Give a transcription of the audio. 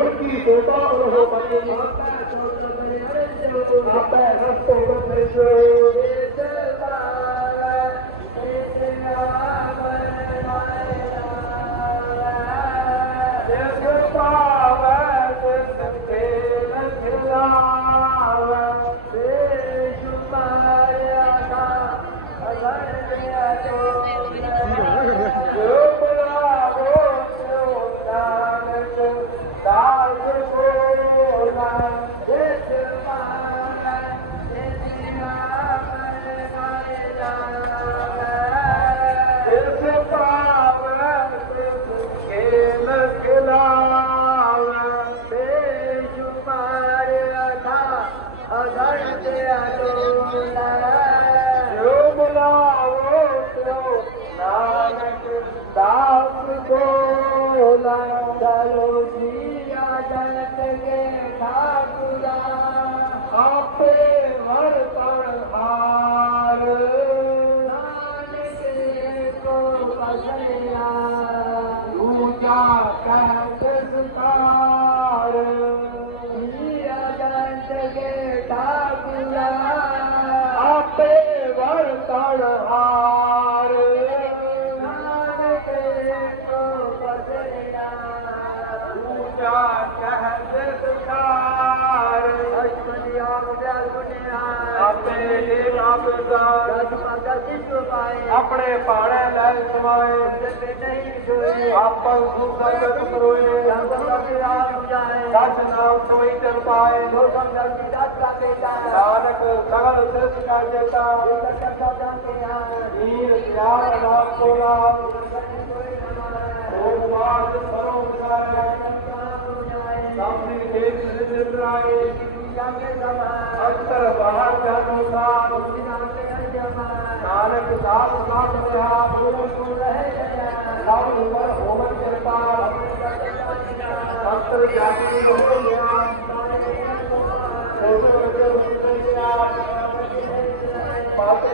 उनकी तोता उन्हों बने आपे रस्तो बने चलो जिया जनत के ठाकुरा आपे हर पर हार कहत ਆਪਣੇ ਪਾਣੇ ਲੈ ਸਮਾਏ ਆਪਨ ਸੁਖ ਸੰਗਤ ਕਰੋਏ ਸਚ ਨਾਮ ਕੋਈ ਚਰ ਪਾਏ ਨਾਨਕ संघर्ष कार्यकर्ता कार्यकर्ता जन के यहाँ वीर त्याग राम को राम ओमकार सरोकार सामने के सिद्ध अंतर बाहर जानुसार नानक दास नाथ रहा भूल राम पर होमन करता अंतर जाति